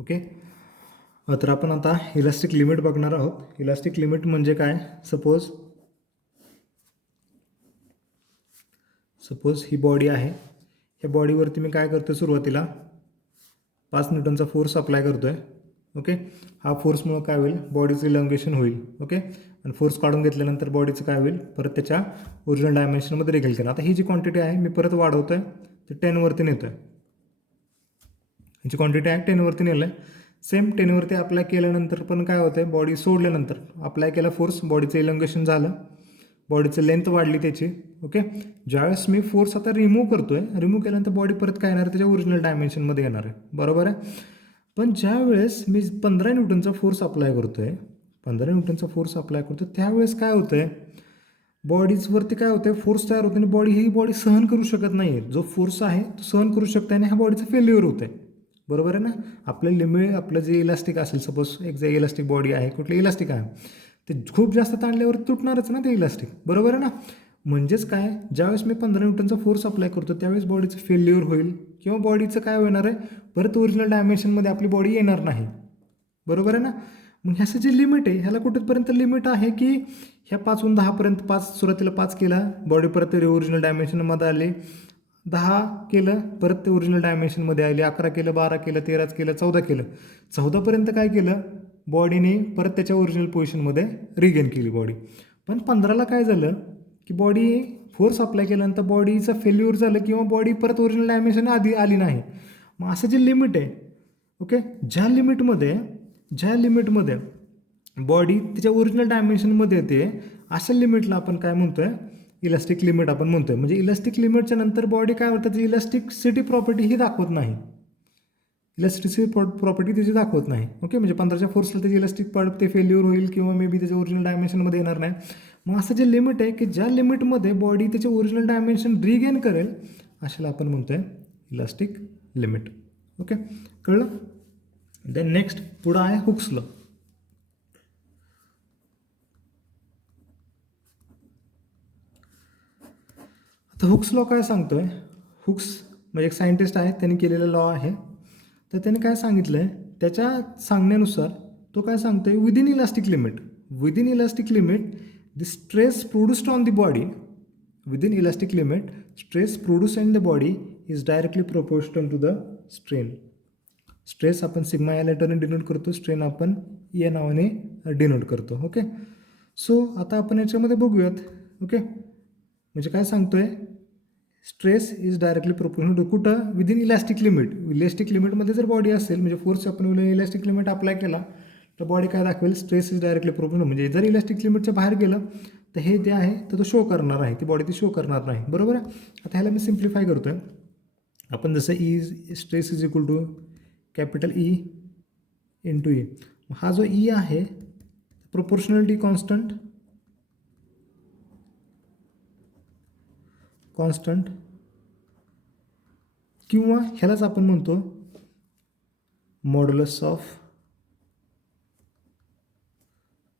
Okay. तर आपण आता इलास्टिक लिमिट बघणार आहोत. इलास्टिक लिमिट म्हणजे काय? सपोज ही बॉडी आहे. या बॉडीवरती मी काय करतो, सुरुवातीला 5 न्यूटनचा फोर्स अप्लाय करतो आहे. ओके. हा फोर्समुळं काय होईल? बॉडीचं इलॉंगेशन होईल. ओके. आणि फोर्स काढून घेतल्यानंतर बॉडीचं काय होईल? परत त्याच्या ओरिजिनल डायमेन्शनमध्ये रिगेल केलं. आता ही जी क्वांटिटी आहे मी परत वाढवतो आहे, ते 10वरती नेतो आहे. ह्याची क्वांटिटी आहे 10वरती नेलं आहे. सेम 10वरती अप्लाय केल्यानंतर पण काय होतं आहे? बॉडी सोडल्यानंतर अप्लाय केला फोर्स, बॉडीचं इलॉंगेशन झालं, बॉडीचं लेंथ वाढली त्याची. ओके. ज्यावेळेस मी फोर्स आता रिमूव्ह करतो आहे, रिमूव्ह केल्यानंतर बॉडी परत काय येणार आहे? त्याच्या ओरिजिनल डायमेन्शनमध्ये येणार आहे. बरोबर आहे. पण ज्यावेळेस मी 15 न्यूटनचा फोर्स अप्लाय करतो आहे, 15 न्यूटनचा फोर्स अप्लाय करतो, त्यावेळेस काय होतं आहे? बॉडीजवरती काय होतं आहे? फोर्स तयार होतो आणि ही बॉडी सहन करू शकत नाही आहे. जो फोर्स आहे तो सहन करू शकत नाही आणि ह्या बॉडीचं फेल्युअर होतं आहे. बरोबर आहे ना. आपलं लिमिट, आपलं जे इलास्टिक असेल, सपोज एक जे इलास्टिक बॉडी आहे, कुठलं इलास्टिक आहे, ते खूप जास्त ताणल्यावर तुटणारच ना ते इलास्टिक. बरोबर आहे ना. म्हणजेच काय, ज्यावेळेस मी 15 न्यूटनचा फोर्स अप्लाय करतो त्यावेळेस बॉडीचं फेल्युअर होईल किंवा बॉडीचं काय होणार आहे? परत ओरिजिनल डायमेन्शनमध्ये आपली बॉडी येणार नाही. बरोबर आहे ना. मग ह्याचं जे लिमिट आहे, ह्याला कुठेपर्यंत लिमिट आहे की ह्या 5हून 10पर्यंत, 5 सुरुवातीला 5 केला, बॉडी परत ओरिजिनल डायमेन्शनमध्ये आली, 10 केलं, परत ते ओरिजिनल डायमेन्शनमध्ये आली, 11 केलं, 12 केलं, 13 केलं, 14 केलं, 14पर्यंत काय केलं? बॉडीने परत त्याच्या ओरिजिनल पोझिशनमध्ये रिगेन केली बॉडी. पण 15ला काय झालं की बॉडी फोर्स अप्लाय केल्यानंतर बॉडीचं फेल्युअर झालं किंवा बॉडी परत ओरिजिनल डायमेन्शन आली नाही. मग असं जे लिमिट आहे, ओके, ज्या लिमिटमध्ये बॉडी तिच्या ओरिजिनल डायमेन्शनमध्ये येते, अशा लिमिटला आपण काय म्हणतो आहे? इलास्टिक लिमिट आपण म्हणतो आहे. म्हणजे इलास्टिक लिमिटच्या नंतर बॉडी काय होतं? ती इलास्टिसिटी प्रॉपर्टी ही दाखवत नाही. इलास्टिसिटी प्रॉपर्टी त्याची दाखवत नाही. ओके. म्हणजे 15च्या फोर्सला त्याची इलास्टिक ते फेल्युअर होईल किंवा मे बी त्याच्या ओरिजिनल डायमेन्शनमध्ये येणार नाही. मग असं जे लिमिट आहे की ज्या लिमिटमध्ये बॉडी त्याचे ओरिजिनल डायमेन्शन रिगेन करेल, अशाला आपण म्हणतो आहे इलास्टिक लिमिट. ओके. कळलं? देन नेक्स्ट पुढं आहे हुक्स लॉ. आता हुक्स लॉ काय सांगतोय? हुक्स म्हणजे एक सायंटिस्ट आहे, त्यांनी केलेला लॉ आहे. तर त्याने काय सांगितलं आहे? त्याच्या सांगण्यानुसार तो काय सांगतोय? Within elastic limit the stress produced on the body, within elastic limit stress produced in the body is directly proportional to the strain. Stress आपण सिग्मा या लेटरने डिनोट करतो, स्ट्रेन आपण या नावाने डिनोट करतो. ओके. सो आता आपण याच्यामध्ये बघूयात. ओके. म्हणजे काय सांगतोय? Stress is directly proportional to कुठं? Within elastic limit. इलास्टिक लिमिटमध्ये जर बॉडी असेल, म्हणजे फोर्स आपण इलास्टिक लिमिट अप्लाय केला तर बॉडी काय दाखवेल? Stress is directly proportional. म्हणजे जर इलास्टिक लिमिटच्या बाहेर गेलं तर हे जे आहे तर तो शो करणार आहे, ती बॉडी ती शो करणार नाही. बरोबर आहे. आता ह्याला मी सिम्प्लिफाय करतो आहे. आपण जसं stress is equal to capital E into E. हा जो ई आहे प्रोपोर्शनलिटी कॉन्स्टंट किंवा ह्यालाच आपण म्हणतो मॉड्युलस ऑफ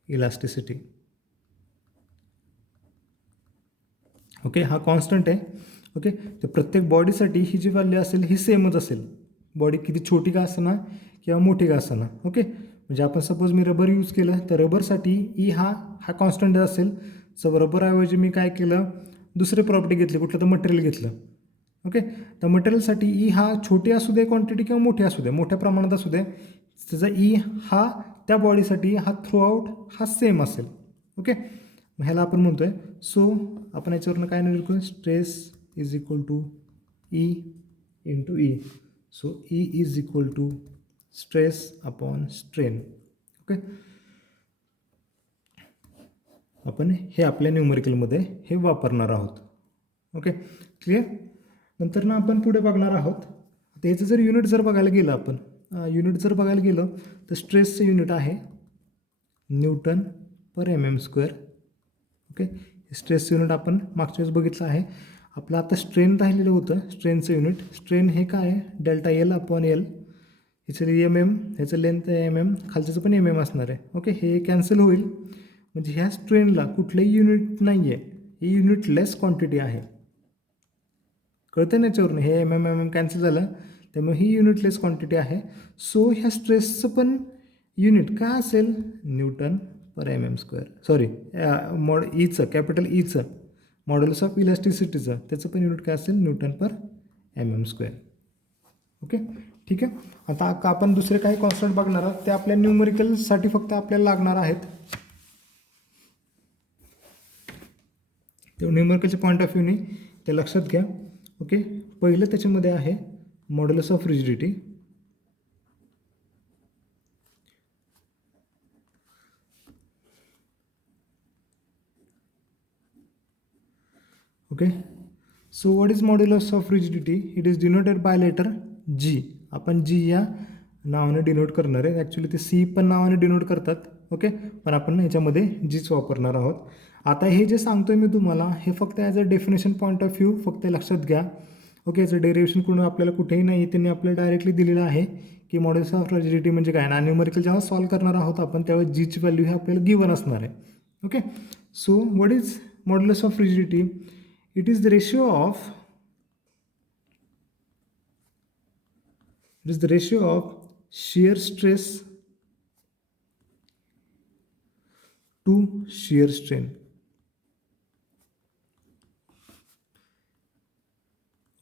इलास्टिसिटी. ओके. हा कॉन्स्टंट आहे. ओके. तर प्रत्येक बॉडीसाठी ही जी व्हॅल्यू असेल ही सेमच असेल, बॉडी किती छोटी का असना किंवा मोठी का असना. ओके. म्हणजे आपण सपोज मी रबर यूज केलं तर रबरसाठी ई हा कॉन्स्टंट असेल. सो रबरऐवजी मी काय केलं? दुसरे प्रॉपर्टी घेतली, कुठलं तर मटेरियल घेतलं. ओके. तर मटेरियलसाठी ई हा छोटी असू दे क्वांटिटी किंवा मोठी असू दे, मोठ्या प्रमाणात असू दे, त्याचा ई हा त्या बॉडीसाठी हा थ्रूआउट हा सेम असेल. ओके. ह्याला आपण म्हणतो आहे. सो आपण याच्यावरनं काय नाही लिहू? Stress is equal to E into E. So E is equal to stress upon strain. Okay. आपण हे आपल्या न्यूमेरिकलमध्ये हे वापरणार आहोत. ओके. क्लिअर? नंतर ना आपण पुढे बघणार आहोत. आता याचं जर युनिट जर बघायला गेलं तर स्ट्रेसचं युनिट आहे Newton per mm². Okay. स्ट्रेसचं unit आपण मागच्या वेळेस बघितलं आहे. आपलं आता स्ट्रेन राहिलेलं होतं, स्ट्रेनचं युनिट. स्ट्रेन हे काय आहे? Delta L upon L. ह्याचं ह्याचं लेंथ खालच्याचं पण असणार आहे. ओके. हे कॅन्सल होईल. म्हणजे ह्या स्ट्रेनला कुठलंही युनिट नाही आहे, ही युनिट लेस क्वांटिटी आहे. कळतं ना याच्यावरून? हे कॅन्सल झालं त्यामुळे ही युनिटलेस क्वांटिटी आहे. सो ह्या स्ट्रेसचं पण युनिट काय असेल, न्यूटन पर mm². सॉरी, ईचं, कॅपिटल ईचं, मॉड्युलस ऑफ इलास्टिसिटीचं, त्याचं पण युनिट काय असेल, न्यूटन पर mm². ओके, ठीक आहे. आता आपण दुसरे काही कॉन्स्टंट बघणार आहोत, ते आपल्या न्यूमरिकलसाठी फक्त आपल्याला लागणार आहेत. तेव्हा न्यूमरिकलच्या पॉईंट ऑफ व्ह्यूने ते लक्षात घ्या. ओके, पहिलं त्याच्यामध्ये आहे modulus of rigidity. Okay, so what is modulus of rigidity? It is denoted by letter G. आपण जी या नावाने डिनोट करणार आहे. ॲक्च्युली ते सी पण नावाने डिनोट करतात. ओके, पण आपण ह्याच्यामध्ये जीच वापरणार आहोत. आता हे जे सांगतोय मी तुम्हाला, हे फक्त as a definition point of view फक्त लक्षात घ्या. ओके, याचं डेरिवेशन करून आपल्याला कुठेही नाही, त्यांनी आपल्याला डायरेक्टली दिलेलं आहे की मॉड्युलस ऑफ रिजिडिटी म्हणजे काय. आणि न्यूमरिकल जेव्हा सॉल्व करणार आहोत आपण, तेव्हा जीची व्हॅल्यू हे आपल्याला गिवन असणार आहे. Okay, so what is modulus of rigidity? It is the ratio of shear stress to shear strain.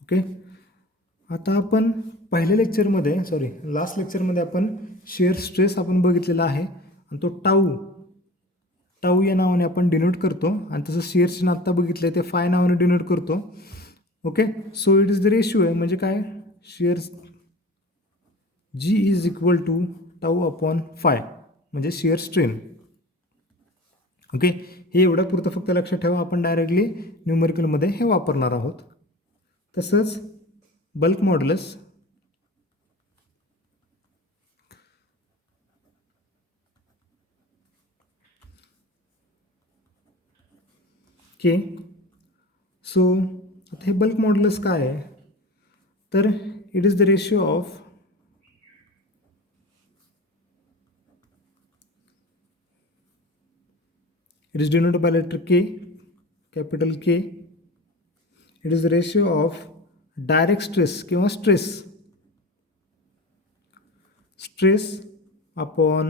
Okay, आता आपण पहिल्या लेक्चरमध्ये, लास्ट लेक्चरमध्ये आपण शिअर स्ट्रेस आपण बघितलेला आहे आणि तो टाऊ या नावाने आपण डिनोट करतो. आणि तसं शिअरचे आत्ता बघितलं ते फाय नावाने डिनोट करतो. Okay, so it is the ratio आहे, म्हणजे काय, shear G is equal to tau upon phi म्हणजे शिअर स्ट्रेन. ओके, हे एवढं पुरतं फक्त लक्षात ठेवा. आपण डायरेक्टली न्यूमरिकलमध्ये हे वापरणार आहोत. तसंच बल्क मॉड्युलस, ओके, सो आता हे बल्क मॉड्युलस काय आहे, तर it is the ratio of it is denoted by letter K, capital K. It is the ratio of direct stress किंवा stress upon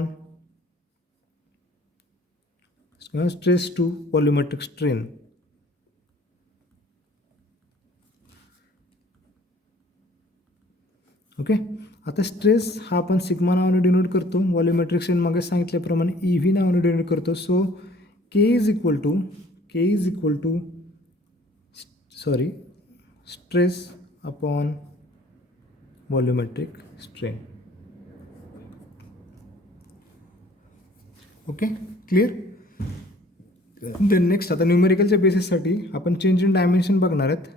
stress to volumetric strain. Okay, आता stress हा आपण sigma नावाने denote करतो. व्हॉल्युमेट्रिक strain मागे सांगितल्याप्रमाणे EV नावाने denote करतो. So K is equal to stress upon volumetric strain. Okay, clear. Then next, आता न्यूमेरिकलच्या बेसिससाठी आपण चेंज इन डायमेन्शन बघणार आहेत.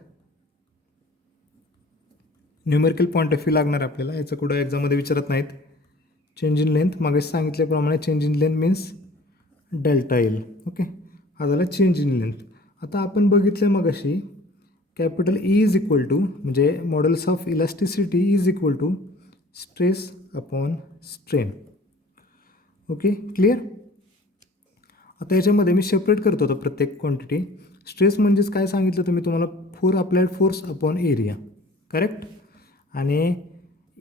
न्यूमेरिकल पॉईंट ऑफ व्ह्यू लागणार आहे आपल्याला, याचं कुठं एक्झाममध्ये विचारत नाहीत. चेंज इन लेंथ, मागे सांगितल्याप्रमाणे change in length means delta L. Okay, हा झाला चेंज इन लेंथ. आता आपण बघितलं मग अशी capital E is equal to, म्हणजे modulus of elasticity is equal to stress upon strain. Okay, clear. आता याच्यामध्ये मी सेपरेट करतो होतो प्रत्येक क्वांटिटी. स्ट्रेस म्हणजेच काय सांगितलं तर मी तुम्हाला, applied force upon area, correct. आणि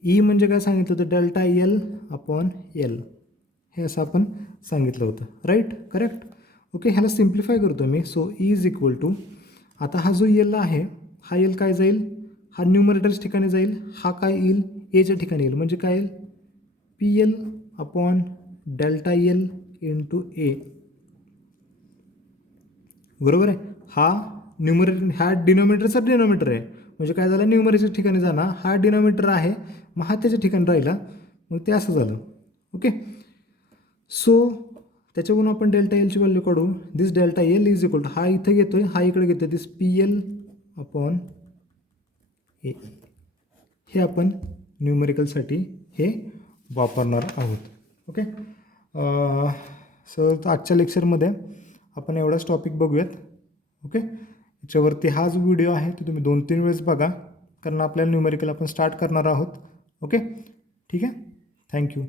ई म्हणजे काय सांगितलं होतं, डेल्टा एल अपॉन एल, हे असं आपण सांगितलं होतं, राईट, करेक्ट. ओके, ह्याला सिम्प्लिफाय करतो मी. So E is equal to, आता हा जो एल आहे, हा एल काय जाईल, हा न्यूमरेटरच्या ठिकाणी जाईल, हा काय येईल, एच्या ठिकाणी येईल, म्हणजे काय येईल, PL upon delta L into A. बरोबर आहे. हा डिनोमिनेटरचा डिनोमिनेटर आहे, म्हणजे काय झालं, न्यूमरेटरच्या ठिकाणी जाणार, हा डिनोमिनेटर आहे, मग हा त्याच्या ठिकाणी राहिला, मग ते असं झालं. ओके, सो त्याच्यावरून आपण डेल्टा एलची व्हॅल्यू काढू. This delta L is equal to, हा इथं घेतोय, हा इकडे घेतोय, दिस PL अपॉन ए. हे आपण न्यूमरिकलसाठी हे वापरणार आहोत. ओके, सो आजच्या लेक्चरमध्ये आपण एवढाच टॉपिक बघूयात. ओके, याच्यावरती हा जो व्हिडिओ आहे तो तुम्ही 2-3 वेळेस बघा, कारण आपल्याला न्यूमरिकल आपण स्टार्ट करणार आहोत. ओके, ठीक आहे, थँक्यू.